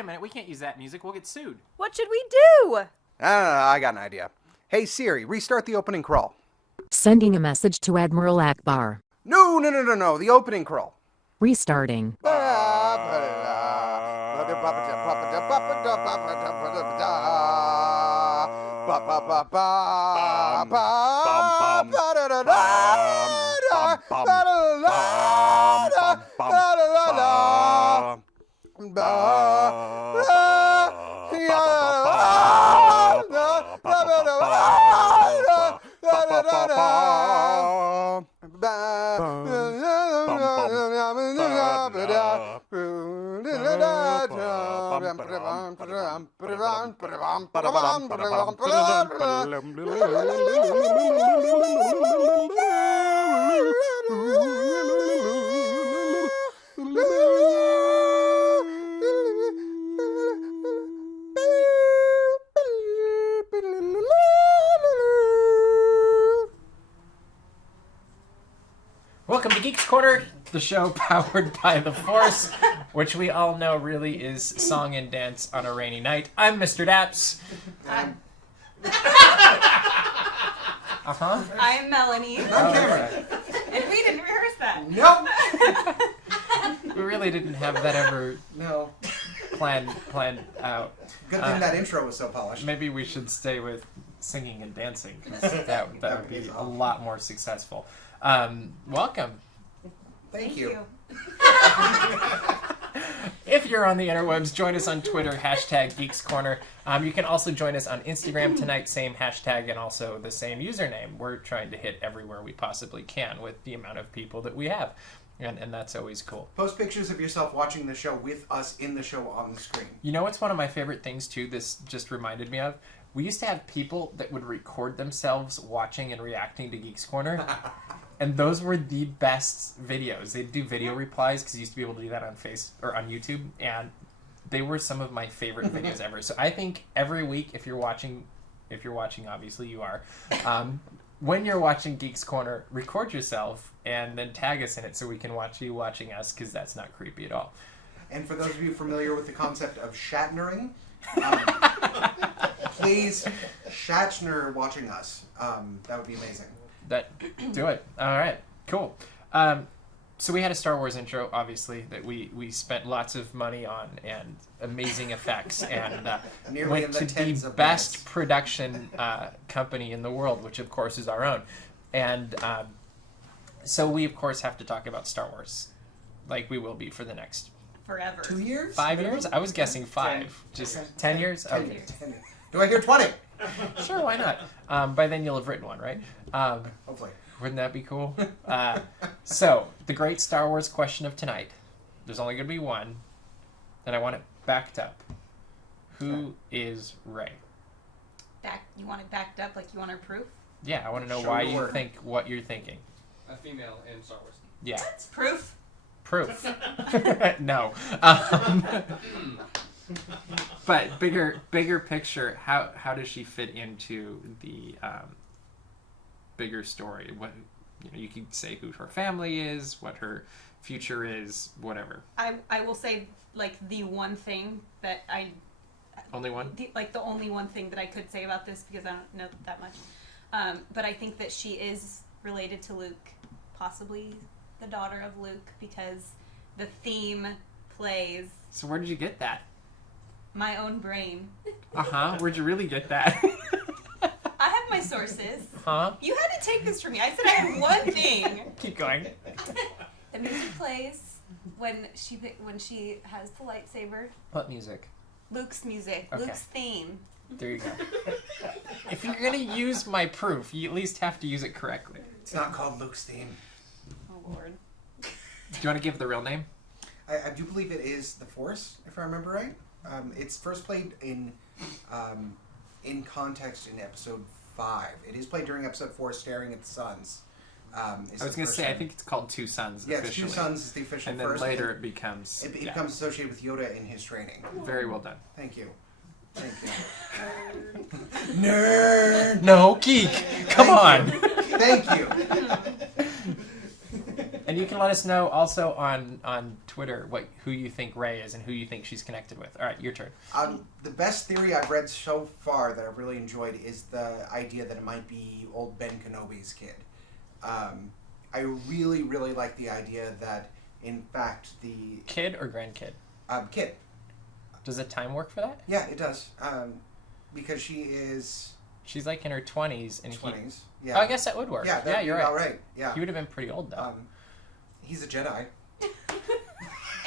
a minute. We can't use that music. We'll get sued. What should we do? I got an idea. Hey Siri, restart the opening crawl. Sending a message to Admiral Akbar. No, the opening crawl. Restarting. Welcome to Geeks Corner, the show powered by the Force, which we all know really is song and dance on a rainy night. I'm Mr. DAPs. I'm Melanie. Right. And we didn't rehearse that. Nope. We really didn't have that ever No. planned out. Good thing that intro was so polished. Maybe we should stay with singing and dancing, because that would be a lot more successful. Welcome. Thank you. If you're on the interwebs, join us on Twitter, #Geeks Corner. You can also join us on Instagram tonight, same hashtag and also the same username. We're trying to hit everywhere we possibly can with the amount of people that we have, and that's always cool. Post pictures of yourself watching the show with us in the show on the screen. You know what's one of my favorite things, too, this just reminded me of? We used to have people that would record themselves watching and reacting to Geeks Corner. And those were the best videos. They'd do video replies because you used to be able to do that on on YouTube, and they were some of my favorite videos ever. So I think every week, if you're watching, obviously you are. When you're watching Geeks Corner, record yourself and then tag us in it so we can watch you watching us, because that's not creepy at all. And for those of you familiar with the concept of Shatnering, please Shatner watching us. That would be amazing. Do it. All right, cool. So we had a Star Wars intro, obviously, that we spent lots of money on and amazing effects, and went to the best production company in the world, which of course is our own. And so we of course have to talk about Star Wars, like we will be for the next Forever. 2 years? 5 years? I was guessing 5. Just 10 years? 10 Okay. years. 10 years. Do I hear 20? Sure, why not? By then you'll have written one, right? Hopefully. Wouldn't that be cool? So, the great Star Wars question of tonight. There's only going to be one, and I want it backed up. Who is Rey? You want it backed up, like you want our proof? Yeah, I want to know Show why the you word. think what you're thinking. A female in Star Wars. Yeah. That's proof. Proof. No. But bigger picture, how does she fit into the bigger story? What you could say who her family is, what her future is, whatever. I will say, like, the one thing that Only one? the only one thing that I could say about this, because I don't know that much. But I think that she is related to Luke, possibly the daughter of Luke, because the theme plays So where did you get that? my own brain. Where'd you really get that? I have my sources. Huh? You had to take this from me. I said I had one thing. Keep going. The music plays when she has the lightsaber. What music? Luke's music. Okay. Luke's theme. There you go. If you're gonna use my proof, you at least have to use it correctly. It's not called Luke's theme. Oh, Lord. Do you want to give the real name? I do believe it is the Force, if I remember right. It's first played in context in episode 5. It is played during episode 4, Staring at the Suns. I was going to say, I think it's called Two Sons yeah, officially. Two Sons is the official and then first. later it becomes... It becomes associated with Yoda in his training. Very well done. Thank you. Thank you. Nerd! No, geek! Come on! Thank you. And you can let us know also on Twitter who you think Rey is and who you think she's connected with. All right, your turn. The best theory I've read so far that I've really enjoyed is the idea that it might be old Ben Kenobi's kid. I really, really like the idea that, in fact, the... Kid or grandkid? Kid. Does the time work for that? Yeah, it does. Because she is... She's like in her 20s. And 20s, Oh, I guess that would work. Yeah, you're right. All right. Yeah. He would have been pretty old, though. He's a Jedi.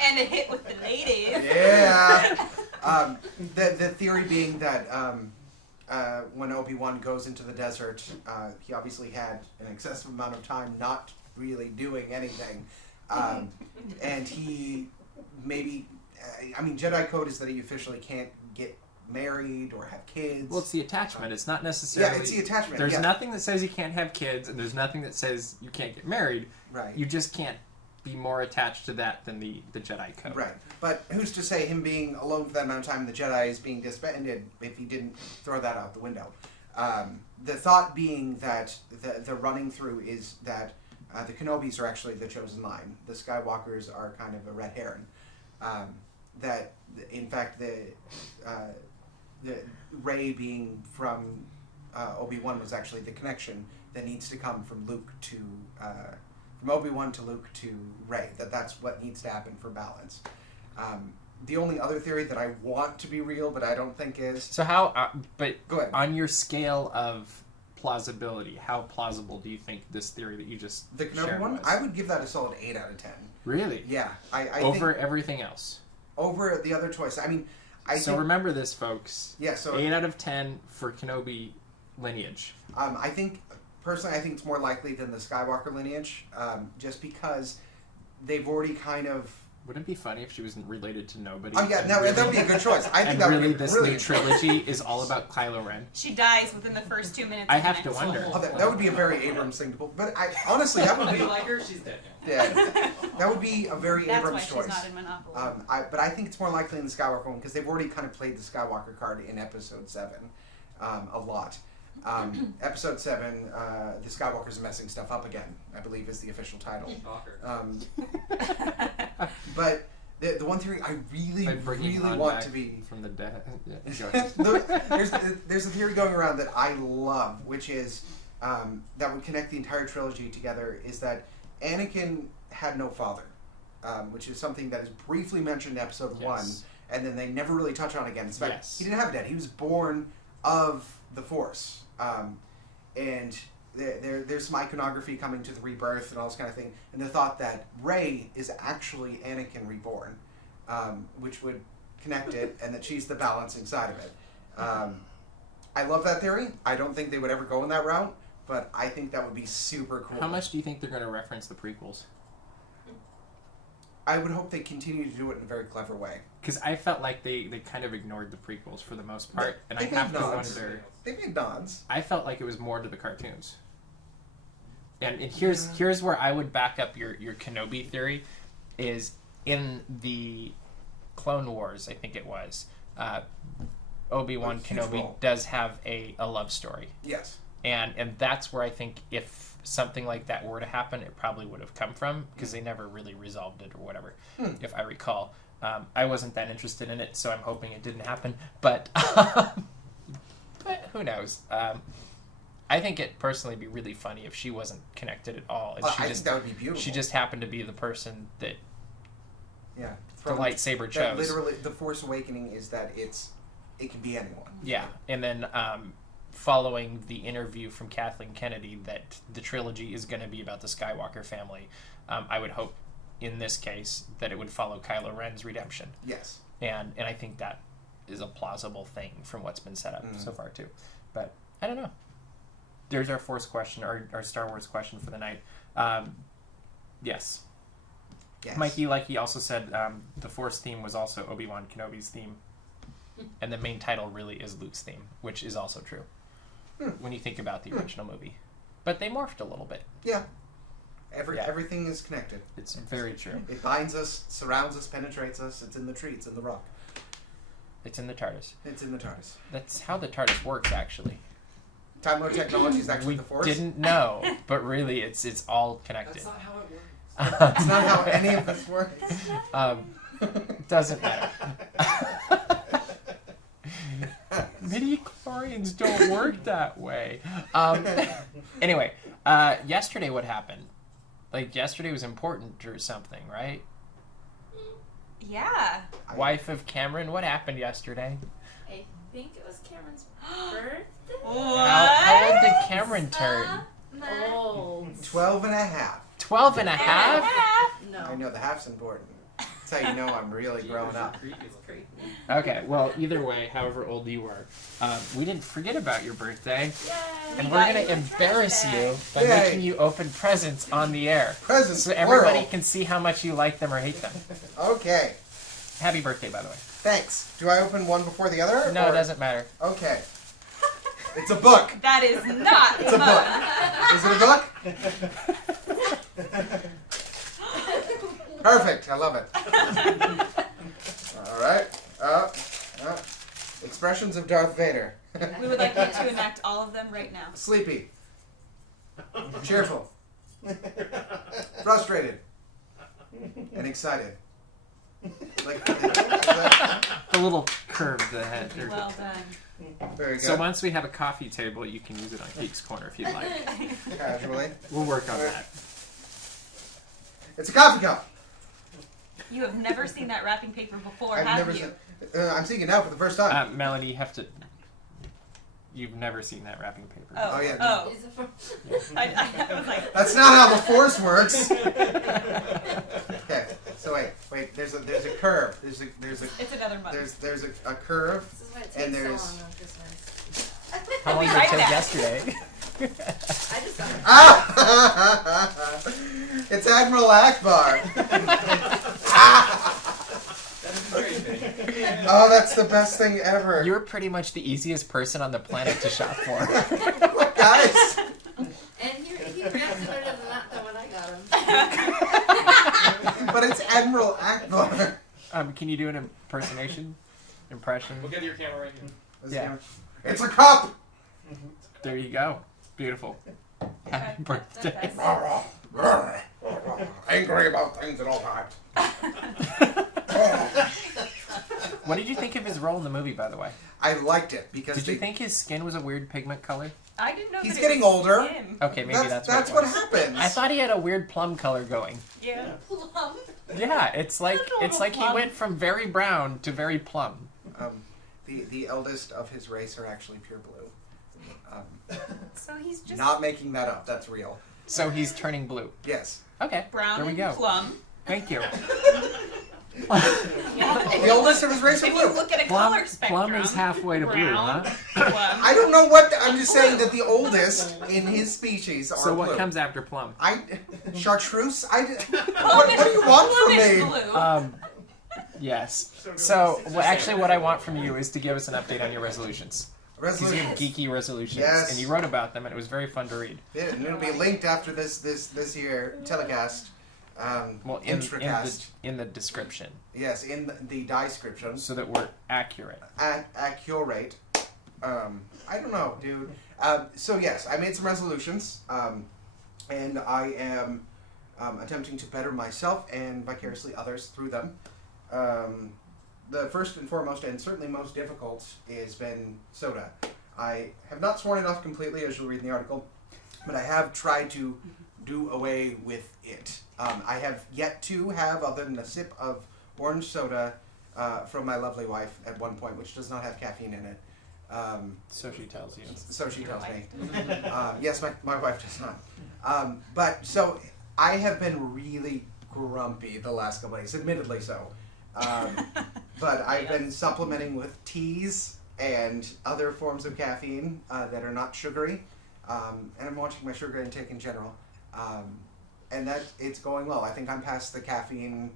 And a hit with the ladies. Yeah. The theory being that when Obi-Wan goes into the desert, he obviously had an excessive amount of time not really doing anything. And he maybe... Jedi code is that he officially can't get married or have kids. Well, it's the attachment. It's not necessarily... Yeah, it's the attachment. There's nothing that says you can't have kids, and there's nothing that says you can't get married. Right. You just can't be more attached to that than the Jedi code. Right. But who's to say him being alone for that amount of time and the Jedi is being disbanded if he didn't throw that out the window? The thought being that the running through is that the Kenobis are actually the chosen line. The Skywalkers are kind of a red herring. That, in fact, the Rey being from Obi-Wan was actually the connection that needs to come from Luke to from Obi-Wan to Luke to Rey. That's what needs to happen for balance. The only other theory that I want to be real, but I don't think is... So how... but go ahead. On your scale of plausibility, how plausible do you think this theory that you just the Kenobi one? was? I would give that a solid 8 out of 10. Really? Yeah. I over think, everything else? Over the other choice. I think, remember this, folks. Yeah, so... 8 out of 10 for Kenobi lineage. I think... Personally, I think it's more likely than the Skywalker lineage, just because they've already kind of... Wouldn't it be funny if she wasn't related to nobody? Oh yeah, no, really, that would be a good choice. I think and that would really, be this really new trilogy is all about Kylo Ren. She dies within the first 2 minutes. I of the have to next wonder. one. Oh, that would be a very Abrams thing to pull. But honestly, that would If be... you like her, she's dead now. Yeah, that would be a very That's Abrams why choice. she's not in Monopoly. But I think it's more likely in the Skywalker one because they've already kind of played the Skywalker card in Episode 7 a lot. Episode 7, the Skywalkers are messing stuff up again, I believe is the official title. But the one theory I really want to be... From the dead. Yeah, there's a theory going around that I love, which is that would connect the entire trilogy together, is that Anakin had no father, which is something that is briefly mentioned in Episode 1, and then they never really touch on again. In fact, he didn't have a dad. He was born of the Force. And there's some iconography coming to the rebirth and all this kind of thing. And the thought that Rey is actually Anakin reborn, which would connect it, and that she's the balancing side of it. I love that theory. I don't think they would ever go in that route, but I think that would be super cool. How much do you think they're going to reference the prequels? I would hope they continue to do it in a very clever way. Because I felt like they kind of ignored the prequels for the most part, and I They have made to nods. wonder... They made nods. I felt like it was more to the cartoons. And here's where I would back up your Kenobi theory, is in the Clone Wars, I think it was, Obi-Wan Kenobi does have a love story. Yes. And that's where I think if something like that were to happen, it probably would have come from, because they never really resolved it or whatever, if I recall. I wasn't that interested in it, so I'm hoping it didn't happen. But who knows? I think it personally be really funny if she wasn't connected at all. And I think that would be beautiful. She just happened to be the person that the lightsaber chose. Literally, the Force Awakening is that it can be anyone. Yeah, and then following the interview from Kathleen Kennedy that the trilogy is going to be about the Skywalker family, I would hope in this case that it would follow Kylo Ren's redemption. Yes. And I think that is a plausible thing from what's been set up so far too. But I don't know. There's our Force question, our Star Wars question for the night. Yes. Mikey, like he also said, the Force theme was also Obi-Wan Kenobi's theme. And the main title really is Luke's theme, which is also true when you think about the original movie. But they morphed a little bit. Yeah. Everything is connected. It's very true. It binds us, surrounds us, penetrates us. It's in the tree. It's in the rock. It's in the TARDIS. It's in the TARDIS. That's how the TARDIS works, actually. Time Lord technology is actually We the Force. didn't know, but really, it's all connected. That's not how it works. It's not how any of this works. Doesn't matter. Midi-chlorians don't work that way. Anyway, yesterday what happened? Like, yesterday was important or something, right? Yeah. Wife of Cameron, what happened yesterday? I think it was Cameron's birthday. How old did Cameron turn? Oh. 12 and a half. 12 and a half? No. I know the half's important. That's how you know I'm really growing up. It's creepy. Okay, well, either way, however old you were, we didn't forget about your birthday, Yay. and we're going to embarrass you by Yay. making you open presents on the air. Presents, So everybody plural. can see how much you like them or hate them. Okay. Happy birthday, by the way. Thanks. Do I open one before the other? No, or- it doesn't matter. Okay. It's a book. That is not It's a book. Is it a book? Perfect. I love it. All right. Expressions of Darth Vader. We would like you to enact all of them right now. Sleepy. Cheerful. Frustrated. And excited. Like, The little curve of the head. Well done. very good. So once we have a coffee table, you can use it on Geeks Corner if you'd like. Casually. We'll work on that. It's a coffee cup. You have never seen that wrapping paper before, I've have never you? seen. I'm seeing it now for the first time. Melanie, you have to... You've never seen that wrapping paper. Oh, Oh, yeah. Oh. Is it for- I was like, That's not how the Force works. Okay. So wait. There's a curve. There's a it's another month. there's a curve. This is why it takes And so there's- long on Christmas. How long I'll be did it right take back. yesterday? I just got it. Ah! It's Admiral Akbar. Oh, that's the best thing ever. You're pretty much the easiest person on the planet to shop for. Guys. And he ran smarter than that than when I got him. But it's Admiral Akbar. Can you do an impression? Look at your camera right here. Yeah. It's a cup. There you go. Beautiful. Happy birthday. Angry about things at all times. What did you think of his role in the movie, by the way? I liked it because Did you think his skin was a weird pigment color? I didn't know He's that it getting was older. him. Okay, maybe that's what it was. happens. I thought he had a weird plum color going. Yeah. Plum. Yeah, it's like he plum. went from very brown to very plum. The eldest of his race are actually pure blue. So he's just Not making that up. That's real. So he's turning blue. Yes. Okay, brown there we and go. plum. Thank you. The oldest of his race are If you blue. look at a Plum, color spectrum, plum is halfway to blue, brown, huh? plum. I don't know what. I'm just saying that the oldest in his species are So what blue. comes after plum? Chartreuse? What do you want from Bluish me? blue. Yes. So, what I want from you is to give us an update on your resolutions. Because you have Resolution. geeky resolutions, Yes. and you wrote about them, and it was very fun to read. Yeah, and it'll be linked after this year telecast. Well, Intracast. in the description, Yes, in the description. so that we're accurate. Accurate. I don't know, dude. So yes, I made some resolutions, and I am attempting to better myself and vicariously others through them. The first and foremost, and certainly most difficult, has been soda. I have not sworn it off completely, as you'll read in the article, but I have tried to do away with it. I have yet to have, other than a sip of orange soda from my lovely wife at one point, which does not have caffeine in it. So she tells you. So she tells me. Yes, my wife does not. But so I have been really grumpy the last couple days, admittedly so. But I've been supplementing with teas and other forms of caffeine that are not sugary. And I'm watching my sugar intake in general. And that it's going well. I think I'm past the caffeine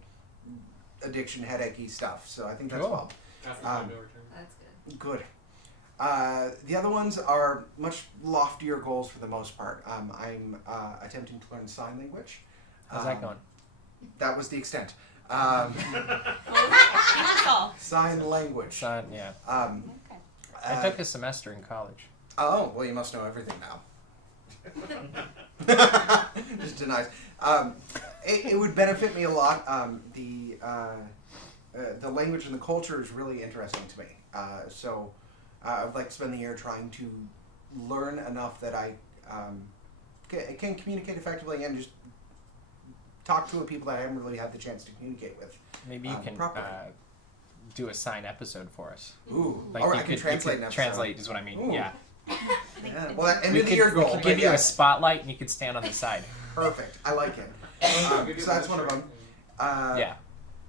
addiction, headachy stuff. So I think that's Cool. well. After my bill return. That's good. Good. The other ones are much loftier goals for the most part. I'm attempting to learn sign language. How's that going? That was the extent. Each us all. Sign language. Yeah. Um, I took a semester in college. Oh, well, you must know everything now. Just denies. It would benefit me a lot. The language and the culture is really interesting to me. So I would like to spend the year trying to learn enough that I can communicate effectively and just talk to people that I haven't really had the chance to communicate with. Maybe you can do a sign episode for us. Ooh, Like or you I can could, translate you an could episode. translate is what I mean. Ooh. Yeah. Yeah. Well, that end We of the year could goal. give but you yeah. a spotlight and you could stand on the side. Perfect. I like it. So that's one of them. Yeah.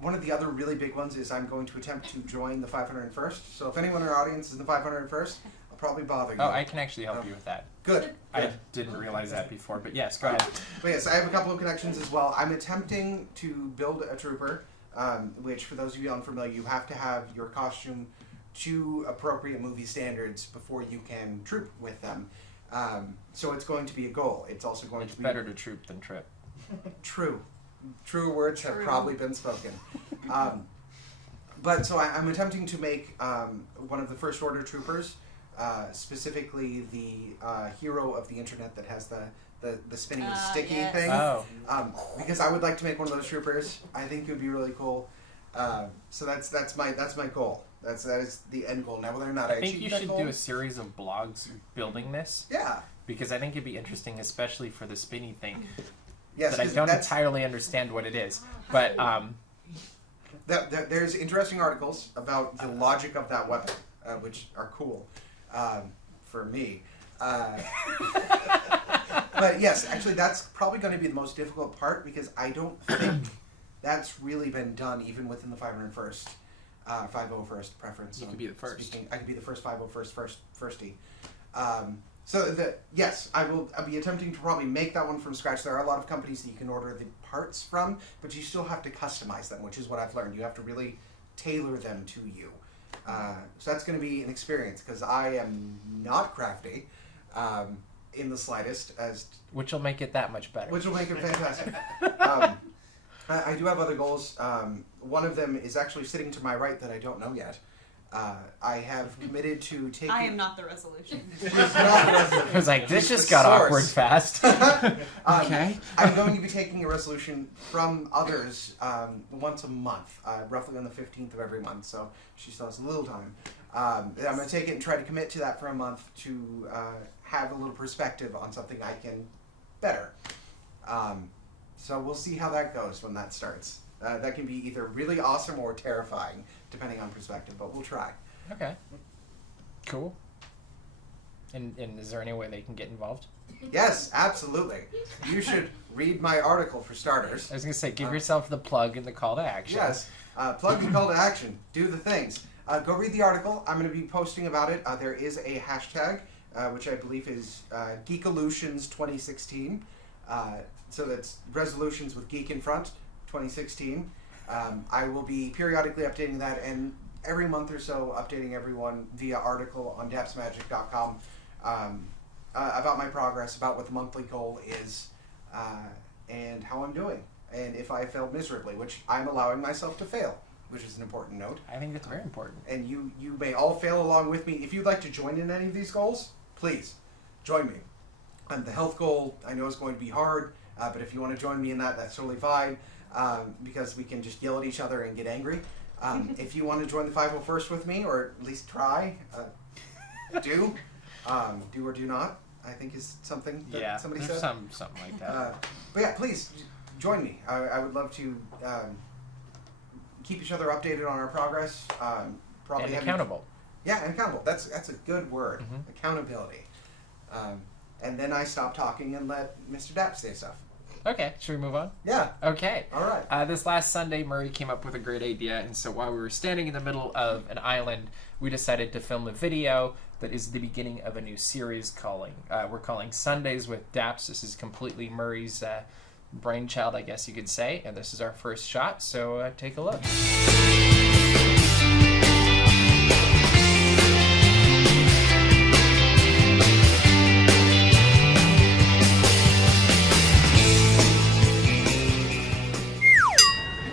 One of the other really big ones is I'm going to attempt to join the 501st. So if anyone in our audience is in the 501st, I'll probably bother you. Oh, I can actually help you with that. Good. I didn't realize that before, but yes, go ahead. But yes, I have a couple of connections as well. I'm attempting to build a trooper, which for those of you unfamiliar, you have to have your costume to appropriate movie standards before you can troop with them. So it's going to be a goal. It's also going It's to be better to troop than trip. true. True words have True. probably been spoken. But so I'm attempting to make one of the First Order troopers, specifically the hero of the internet that has the spinning sticky yes. thing. Oh. Because I would like to make one of those troopers. I think it would be really cool. So that's my goal. That is the end goal. Now whether or not I I think achieve you that should goal, do a series of blogs building this, yeah. because I think it'd be interesting, especially for the spinny thing. Yes, That I 'cause don't that's- entirely understand what it is, but There's interesting articles about the logic of that weapon, which are cool for me. But yes, actually, that's probably going to be the most difficult part because I don't think that's really been done even within the 501st, 501st preference. You So could be the first. I could be the first 501st firstie. Yes, I'll be attempting to probably make that one from scratch. There are a lot of companies that you can order the parts from, but you still have to customize them, which is what I've learned. You have to really tailor them to you. So that's going to be an experience because I am not crafty in the slightest, which will make it that much better. which will make it fantastic. I do have other goals. One of them is actually sitting to my right that I don't know yet. I have committed to taking... I am not the resolution. I was like, this She's just the got source. awkward fast. Okay. I'm going to be taking a resolution from others once a month, roughly on the 15th of every month, so she still has a little time. I'm going to take it and try to commit to that for a month to have a little perspective on something I can better. So we'll see how that goes when that starts. That can be either really awesome or terrifying, depending on perspective, but we'll try. Okay. Cool. And is there any way they can get involved? Yes, absolutely. You should read my article for starters. I was going to say, give yourself the plug and the call to action. Yes. Plug the call to action. Do the things. Go read the article. I'm going to be posting about it. There is a hashtag, which I believe is Geekolutions 2016. So that's resolutions with geek in front, 2016. I will be periodically updating that, and every month or so updating everyone via article on dapsmagic.com about my progress, about what the monthly goal is, and how I'm doing. And if I failed miserably, which I'm allowing myself to fail, which is an important note. I think that's very important. And you may all fail along with me. If you'd like to join in any of these goals, please join me. And the health goal, I know is going to be hard, but if you want to join me in that, that's totally fine, because we can just yell at each other and get angry. If you want to join the 501st with me, or at least try, do or do not, I think is something that somebody there's said. something like that. But yeah, please join me. I would love to keep each other updated on our progress. Probably And have accountable. Yeah, and accountable. That's a good word. Mhm. Accountability. And then I stop talking and let Mr. Dapp say stuff. Okay, should we move on? Yeah. Okay. All right. This last Sunday, Murray came up with a great idea, and so while we were standing in the middle of an island, we decided to film a video that is the beginning of a new series we're calling Sundays with DAPs. This is completely Murray's brainchild, I guess you could say, and this is our first shot, so take a look.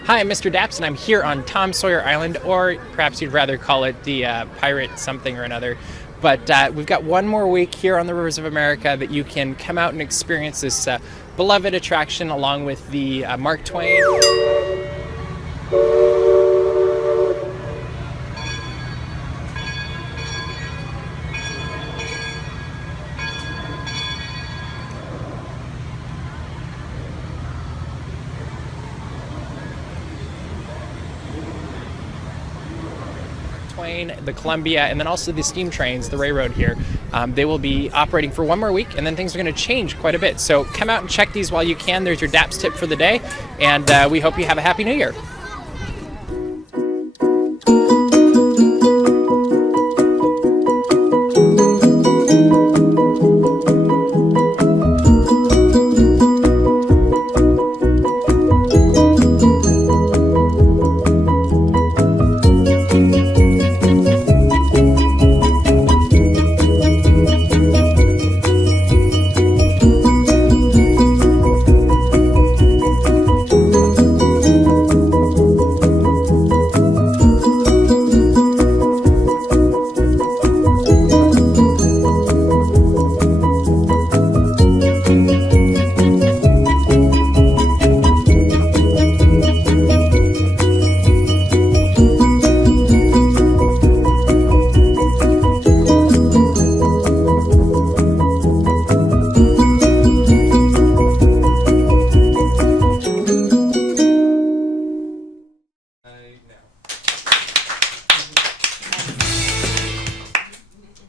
Hi, I'm Mr. Daps, and I'm here on Tom Sawyer Island, or perhaps you'd rather call it the Pirate something or another. But we've got one more week here on the Rivers of America that you can come out and experience this beloved attraction along with the Mark Twain. The Columbia, and then also the steam trains, the railroad here. They will be operating for one more week, and then things are going to change quite a bit. So come out and check these while you can. There's your DAPs tip for the day, and we hope you have a Happy New Year.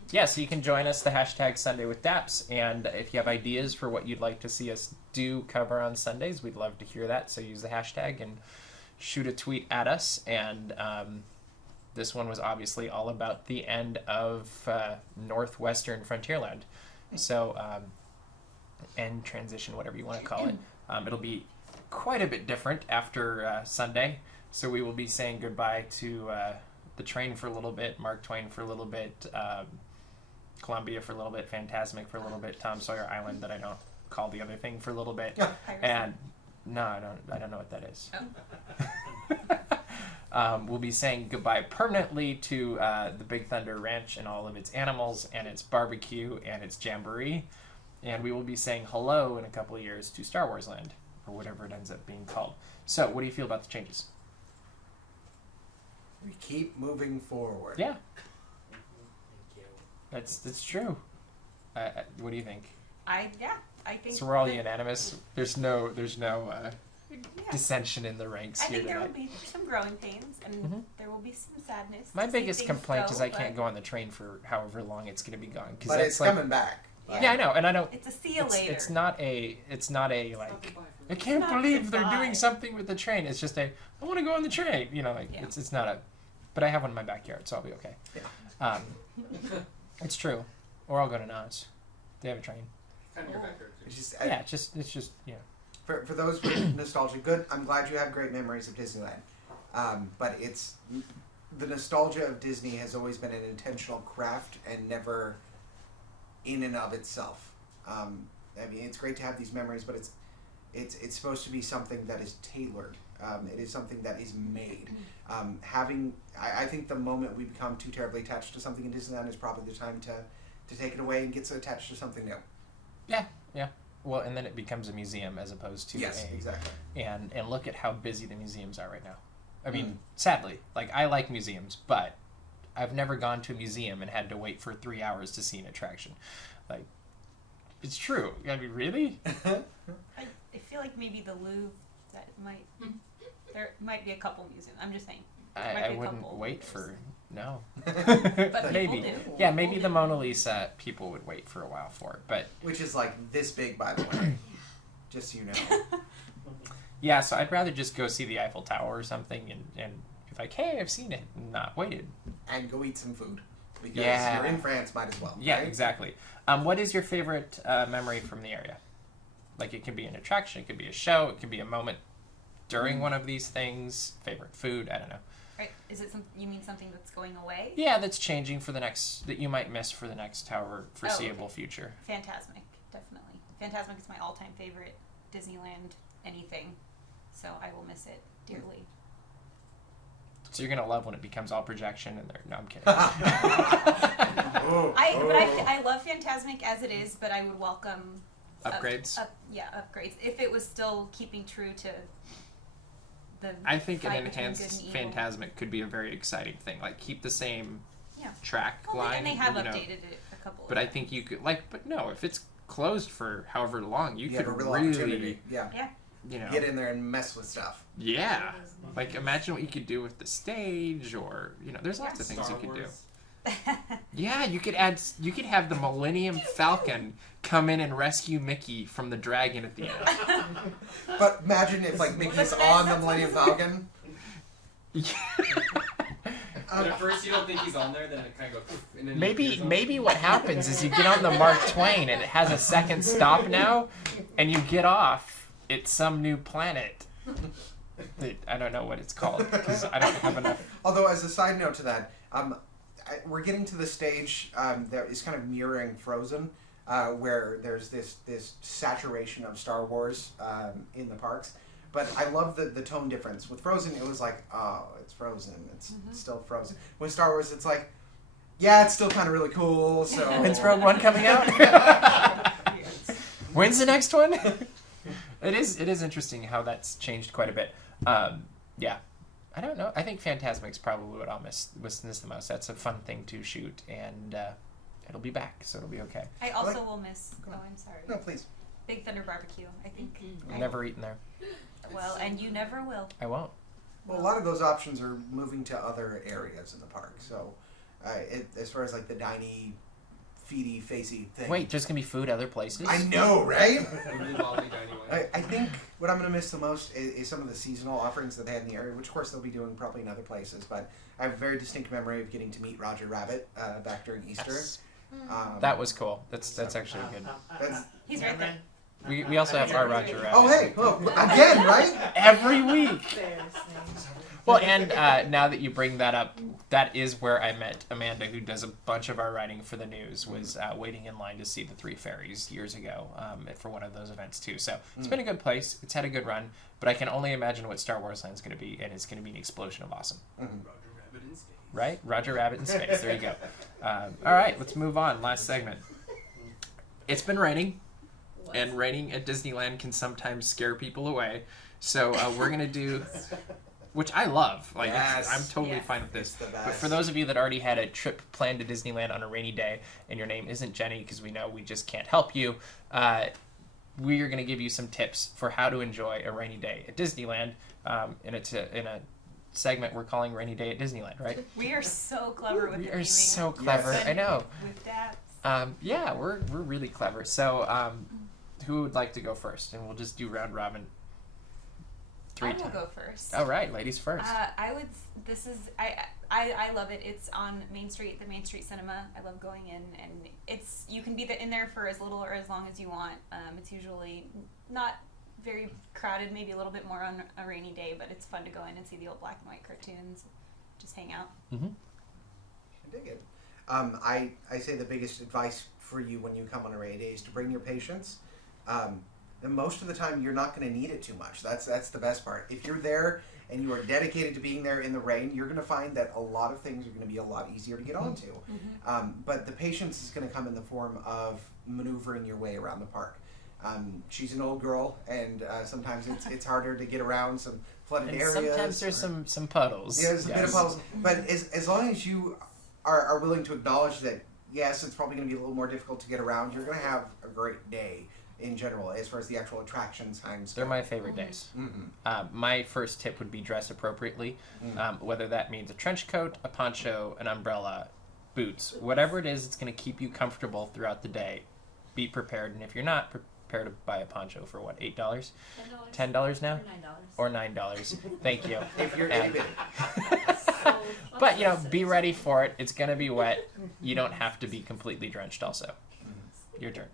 Yeah, so you can join us, the hashtag Sunday with DAPs, and if you have ideas for what you'd like to see us do cover on Sundays, we'd love to hear that, so use the hashtag and shoot a tweet at us. And this one was obviously all about the end of Northwestern Frontierland, so end transition, whatever you want to call it. It'll be quite a bit different after Sunday, so we will be saying goodbye to the train for a little bit, Mark Twain for a little bit, Columbia for a little bit, Fantasmic for a little bit, Tom Sawyer Island that I don't call the other thing for a little bit, and no, I don't know what that is. We'll be saying goodbye permanently to the Big Thunder Ranch and all of its animals and its barbecue and its jamboree, and we will be saying hello in a couple of years to Star Wars Land, or whatever it ends up being called. So, what do you feel about the changes? We keep moving forward. Yeah. That's true. What do you think? I think. So we're all that- unanimous. There's no dissension in the ranks I here think there will tonight. be some growing pains, and Mhm. there will be some sadness. My to see biggest things complaint go, is I but can't go on the train for however long it's going to be gone, because But that's it's like, coming back. yeah, I know, and I don't. It's a see you later. It's not a like. I can't not believe they're goodbye. doing something with the train. It's just I want to go on the train. You know, like Yeah. it's not a. But I have one in my backyard, so I'll be okay. Yeah. It's true. Or I'll go to Nas. They have a train. Kind of your backyard. It's just, Yeah, it's just yeah. For those with nostalgia, good. I'm glad you have great memories of Disneyland. But it's the nostalgia of Disney has always been an intentional craft and never in and of itself. I mean, it's great to have these memories, but it's supposed to be something that is tailored. It is something that is made. I think the moment we become too terribly attached to something in Disneyland is probably the time to take it away and get so attached to something new. Yeah. Well, and then it becomes a museum as opposed to Exactly. And look at how busy the museums are right now. I mean, sadly, like I like museums, but I've never gone to a museum and had to wait for 3 hours to see an attraction. Like, it's true. I mean, really? I feel like maybe the Louvre that might. There might be a couple museums. I'm just saying. I wouldn't wait for no. But maybe. people do. Yeah, maybe the Mona Lisa people would wait for a while for it, but Which is like this big, by the way. Just so you know. yeah. So I'd rather just go see the Eiffel Tower or something and be like, hey, I've seen it, and not waited. And go eat some food. Because Yeah. you're in France, might as well. Yeah, right? exactly. What is your favorite memory from the area? Like, it could be an attraction, it could be a show, it could be a moment during one of these things. Favorite food, I don't know. Right? Is it you mean something that's going away? Yeah, that's changing for the next, that you might miss for the next however foreseeable future. Fantasmic, definitely. Fantasmic is my all-time favorite Disneyland anything, so I will miss it dearly. So you're gonna love when it becomes all projection and they're. No, I'm kidding. I love Fantasmic as it is, but I would welcome Upgrades. Upgrades if it was still keeping true to the. I think an fight between enhanced good and evil. Phantasmic could be a very exciting thing. Like keep the same Yeah. track Well, line. and they have you know. updated it a couple. But of I think you could but no, if it's closed for however long, you You could have a real really, opportunity. Yeah. you know, Get in there and mess with stuff. yeah. Like imagine what you could do with the stage, or there's lots of things Star you could do. Wars. Yeah, you could have the Millennium Falcon come in and rescue Mickey from the dragon at the end. But imagine if like Mickey's But on the that's Millennium Falcon. But at first you don't think he's on there, then it kind of goes. Poof, and then he Maybe appears on maybe what happens is you get on the Mark Twain and it has a second stop now, and you get off. It's some new planet. I don't know what it's called because I don't have enough. Although, as a side note to that, we're getting to the stage that is kind of mirroring Frozen, where there's this saturation of Star Wars in the parks. But I love the tone difference. With Frozen, it was like, oh, it's Frozen. It's still Frozen. With Star Wars, it's like, yeah, it's still kind of really cool. So When's Rogue One coming out? When's the next one? It is interesting how that's changed quite a bit. Yeah, I don't know. I think Phantasmic's probably what I'll miss the most. That's a fun thing to shoot, and it'll be back, so it'll be okay. I also will miss. Oh, I'm sorry. No, please. Big Thunder Barbecue. I think. I've never eaten there. Well, and you never will. I won't. Well, a lot of those options are moving to other areas in the park. So, as far as like the diney, feedy, facey thing. Wait, there's gonna be food other places? I know, right? We move all the way down anyway. I think what I'm going to miss the most is some of the seasonal offerings that they had in the area, which of course they'll be doing probably in other places. But I have a very distinct memory of getting to meet Roger Rabbit back during Easter. Yes. Um, That was cool. That's actually good. That's, He's right there. We also have our Roger Rabbit. oh, hey, well, again, right? Every week. Well, and now that you bring that up, that is where I met Amanda, who does a bunch of our writing for the news, was waiting in line to see the Three Fairies years ago for one of those events, too. So it's been a good place. It's had a good run. But I can only imagine what Star Wars Land's going to be, and it's going to be an explosion of awesome. Roger Rabbit in space. Right? Roger Rabbit in space. There you go. All right, let's move on. Last segment. It's been raining. And raining at Disneyland can sometimes scare people away. So we're going to do, which I love. Like Yes. I'm totally Yes. fine with It's this. the But best. for those of you that already had a trip planned to Disneyland on a rainy day and your name isn't Jenny because we know we just can't help you, we are going to give you some tips for how to enjoy a rainy day at Disneyland. And it's in a segment we're calling Rainy Day at Disneyland, right? We are so clever with We the are naming. so clever. Yes. I know. With DAPs. Yeah, we're really clever. So, who would like to go first? And we'll just do round robin. I will times. go first. All right, ladies first. I love it. It's on Main Street, the Main Street Cinema. I love going in, and you can be in there for as little or as long as you want. It's usually not very crowded, maybe a little bit more on a rainy day, but it's fun to go in and see the old black and white cartoons, just hang out. Mm-hmm. I dig it. I say the biggest advice for you when you come on a rainy day is to bring your patience. And most of the time, you're not going to need it too much. That's the best part. If you're there and you are dedicated to being there in the rain, you're going to find that a lot of things are going to be a lot easier to get onto. But the patience is going to come in the form of maneuvering your way around the park. She's an old girl, and sometimes it's harder to get around some flooded And areas. sometimes there's some puddles. Yeah, there's a bit of puddles. But as long as you are willing to acknowledge that, yes, it's probably going to be a little more difficult to get around, you're going to have a great day in general as far as the actual attractions times. They're my favorite days. Mm-hmm. My first tip would be dress appropriately, whether that means a trench coat, a poncho, an umbrella, boots, whatever it is, it's going to keep you comfortable throughout the day. Be prepared, and if you're not prepared to buy a poncho for what, $8? $10 now? Or $9. Thank you. If you're And- itty But be ready for it. It's going to be wet. You don't have to be completely drenched also. Your turn.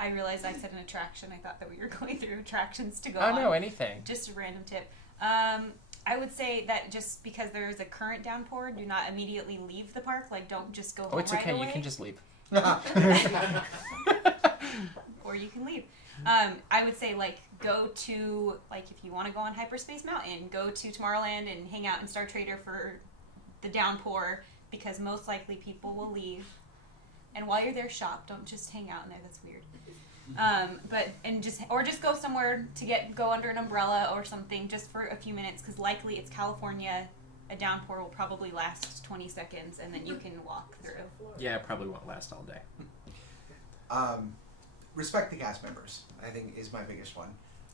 I realized I said an attraction. I thought that we were going through attractions to go Oh, on. no, anything. Just a random tip. I would say that just because there is a current downpour, do not immediately leave the park. Like, don't just go home Oh, it's right okay. away. You can just leave. Or you can leave. I would say, like, go to, like, if you want to go on Hyperspace Mountain, go to Tomorrowland and hang out in Star Trader for the downpour, because most likely people will leave. And while you're there, shop. Don't just hang out in there. That's weird. Just go somewhere to go under an umbrella or something just for a few minutes, because likely it's California. A downpour will probably last 20 seconds, and then you can walk through. Yeah, it probably won't last all day. Respect the cast members, I think, is my biggest one.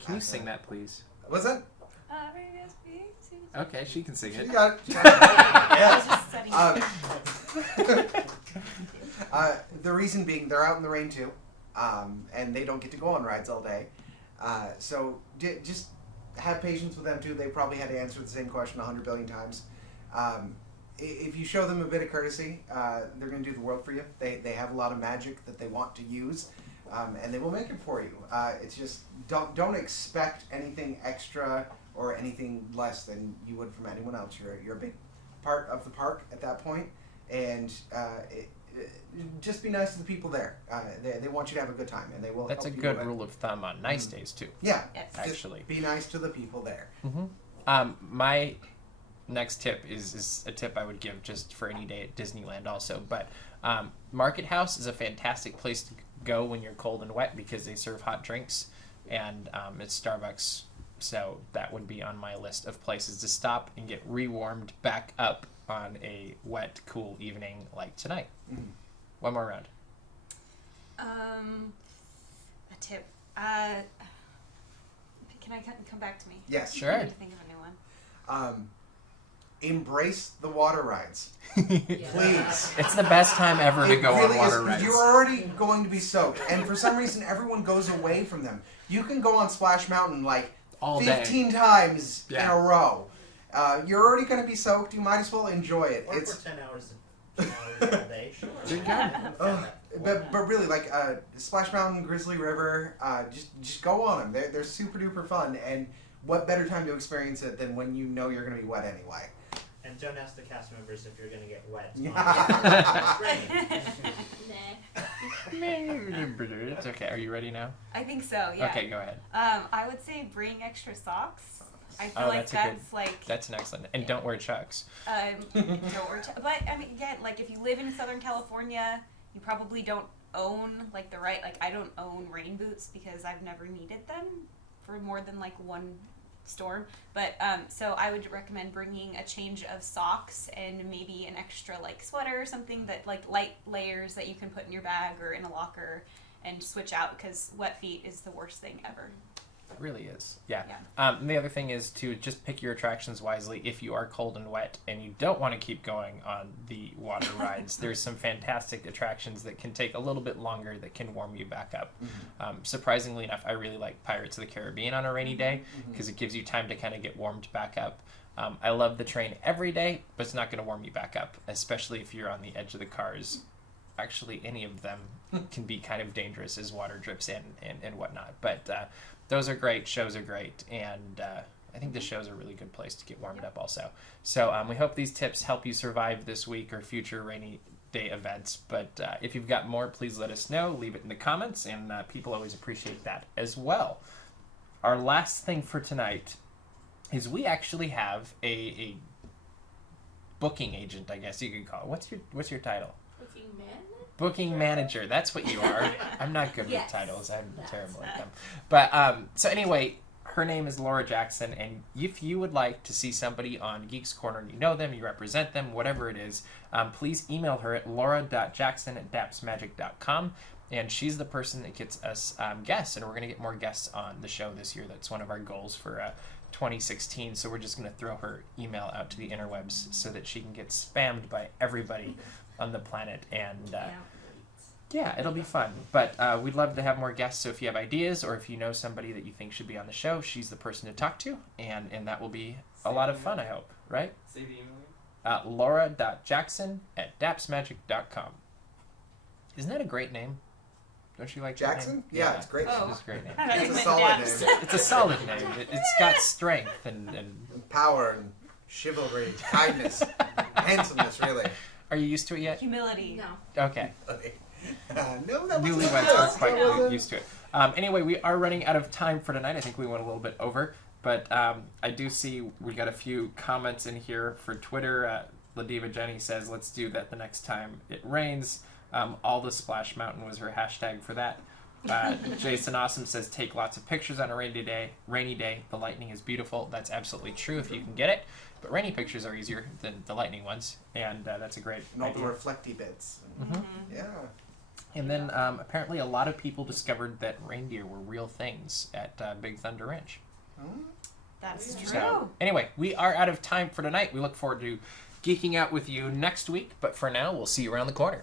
Can you sing that, please? What's that? Okay, she can sing She it. got it. She got it. I was just setting The reason being, they're out in the rain too, and they don't get to go on rides all day. So just have patience with them too. They probably had to answer the same question 100 billion times. If you show them a bit of courtesy, they're going to do the world for you. They have a lot of magic that they want to use, and they will make it for you. It's just don't expect anything extra or anything less than you would from anyone else. You're a big part of the park at that point, and just be nice to the people there. They want you to have a good time, and they will. That's a help you good do it. rule of thumb on nice days too. Yeah, Yes. just Actually. be nice to the people there. My next tip is a tip I would give just for any day at Disneyland also. But Market House is a fantastic place to go when you're cold and wet, because they serve hot drinks, and it's Starbucks. So that would be on my list of places to stop and get rewarmed back up on a wet, cool evening like tonight. One more round. A tip. Can I come back to me? Yes. Sure. I need to think of a new one. Embrace the water rides, Yeah. please. It's the best time ever to It go really on water is. rides. You're already going to be soaked, and for some reason, everyone goes away from them. You can go on Splash Mountain like All day. 15 times in Yeah. a row. You're already going to be soaked. You might as well enjoy it. Or It's for 10 hours all day, sure. There you go. but really, like Splash Mountain, Grizzly River, just go on them. They're super duper fun, and what better time to experience it than when you know you're going to be wet anyway? And don't ask the cast members if you're going to get wet. Yeah. It's okay. Are you ready now? I think so. Yeah. Okay, go ahead. I would say bring extra socks. I feel Oh, like that's like That's an excellent. And don't wear Chucks. don't wear but I mean, again, like if you live in Southern California, you probably don't own like the right. Like I don't own rain boots because I've never needed them for more than like one storm. But so I would recommend bringing a change of socks and maybe an extra like sweater or something that like light layers that you can put in your bag or in a locker and switch out, because wet feet is the worst thing ever. It really is. Yeah. Yeah. And the other thing is to just pick your attractions wisely. If you are cold and wet and you don't want to keep going on the water rides, there's some fantastic attractions that can take a little bit longer that can warm you back up. Surprisingly enough, I really like Pirates of the Caribbean on a rainy day because it gives you time to kind of get warmed back up. I love the train every day, but it's not going to warm you back up, especially if you're on the edge of the cars. Actually, any of them can be kind of dangerous as water drips in and whatnot. But those are great. Shows are great. And I think the show's a really good place to get warmed up also. So we hope these tips help you survive this week or future rainy day events. But if you've got more, please let us know. Leave it in the comments. And people always appreciate that as well. Our last thing for tonight is we actually have a booking agent, I guess you could call it. What's your title? Booking man? Booking manager. That's what you are. I'm not good Yes, with titles. I'm that's terrible at right. them. But so anyway, her name is Laura Jackson, and if you would like to see somebody on Geeks Corner and you know them, you represent them, whatever it is, please email her at laura.jackson@dapsmagic.com, and she's the person that gets us guests, and we're going to get more guests on the show this year. That's one of our goals for 2016, so we're just going to throw her email out to the interwebs so that she can get spammed by everybody on the planet, and yeah, it'll be fun. But we'd love to have more guests, so if you have ideas or if you know somebody that you think should be on the show, she's the person to talk to, and that will be a lot of fun, I hope, right? Say the email. Laura.jackson@dapsmagic.com. Isn't that a great name? Don't you like that Jackson? name? Yeah, it's great. Oh. It's a great name. I thought you It's a meant solid Daps. name. It's a solid name. It's got strength and Power and chivalry, kindness, handsomeness, really. are you used to it yet? Humility. No. Okay. No, that wasn't Newlyweds that aren't was- quite that wasn't- used to it. Anyway, we are running out of time for tonight. I think we went a little bit over. But I do see we got a few comments in here for Twitter. Ladiva Jenny says, let's do that the next time it rains. All the Splash Mountain was her hashtag for that. Jason Awesome says, take lots of pictures on a rainy day. The lightning is beautiful. That's absolutely true if you can get it. But rainy pictures are easier than the lightning ones. And that's a great And all the idea. reflecty bits. Mhm. Yeah. And then apparently a lot of people discovered that reindeer were real things at Big Thunder Ranch. That's true. So, anyway, we are out of time for tonight. We look forward to geeking out with you next week. But for now, we'll see you around the corner.